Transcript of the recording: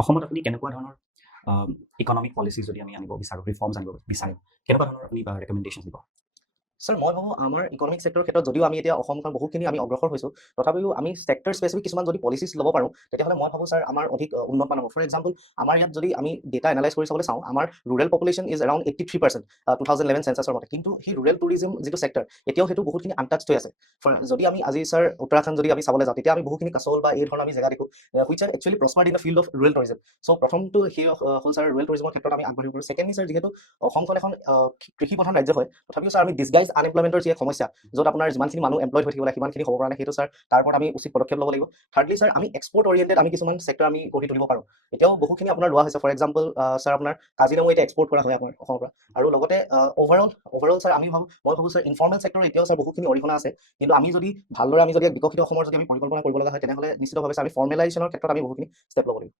অসমত আপুনি কেনেকুৱা ধৰণৰ ইকনমিক পলিচিজ যদি আমি আনিব বিচাৰোঁ, ৰিফৰ্মছ আনিব বিচাৰোঁ, কেনেকুৱা ধৰণৰ আপুনি ৰেকমেণ্ডেশ্যন দিব? স্যাৰ মই ভাবোঁ আমাৰ ইকনমিক ছেক্টৰৰ ক্ষেত্ৰত যদিও আমি এতিয়া অসমখন বহুখিনি আমি অগ্ৰসৰ হৈছোঁ, তথাপিও আমি ছেক্টৰ স্পেচিফিক কিছুমান যদি পলিচিছ ল'ব পাৰোঁ, তেতিয়াহ'লে মই ভাবোঁ ছাৰ আমাৰ অধিক উন্নত মানৰ হ'ব। ফৰ এক্সাম্পল আমাৰ ইয়াত যদি আমি ডেটা এনালাইজ কৰি চাবলৈ চাওঁ, আমাৰ ৰুৰেল পপুলেশ্যন ইজ এৰাউণ্ড 83% 2011 চেঞ্চাছৰ মতে। কিন্তু সেই ৰুৰেল টুৰিজম যিটো ছেক্টৰ, এতিয়াও সেইটো বহুতখিনি আনটাচড হৈ আছে। যদি আমি আজি ছাৰ উত্তৰাখণ্ড যদি আমি চাবলৈ যাওঁ, তেতিয়া আমি বহুখিনি কাছল বা এই ধৰণৰ আমি জেগা দেখোঁ, which are actually prospered in the field of rural tourism. So' প্ৰথমটো সেই হ'ল ছাৰ ৰুৰেল টুৰিজমৰ ক্ষেত্ৰত আমি আগবাঢ়িব পাৰোঁ। ছেকেণ্ডলি ছাৰ যিহেতু অসমখন এখন কৃষি প্ৰধান ৰাজ্য হয়, তথাপিও ছাৰ আমি ডিছগাইজ আনএমপ্লয়মেণ্টৰ যি এক সমস্যা, য'ত আপোনাৰ যিমানখিনি মানুহ এমপ্লয়ড হৈ থাকিব লাগে সিমানখিনি হ'ব পৰা নাই, সেইটো ছাৰ তাৰ ওপৰত আমি উচিত পদক্ষেপ ল'ব লাগিব। থাৰ্ডলি ছাৰ আমি এক্সপৰ্ট অৰিয়েণ্টেড আমি কিছুমান ছেক্টৰ আমি গঢ়ি তুলিব পাৰোঁ। এতিয়াও বহুখিনি আপোনাৰ লোৱা হৈছে। ফৰ এক্সাম্পল ছাৰ আপোনাৰ কাজিনেমু এতিয়া এক্সপৰ্ট কৰা হয় আমাৰ অসমৰ পৰা। আৰু লগতে অভাৰঅল ছাৰ মই ভাবোঁ ছাৰ ইনফৰ্মেল ছেক্টৰ এতিয়াও ছাৰ বহুখিনি অৰিহণা আছে। কিন্তু আমি যদি ভালদৰে আমি যদি বিকশিত অসমৰ যদি আমি পৰিকল্পনা কৰিব লগা হয়, তেনেহ'লে নিশ্চিতভাৱে ছাৰ আমি ফৰ্মেলাইজেশ্যনৰ ক্ষেত্ৰত আমি বহুখিনি ষ্টেপ ল'ব লাগিব।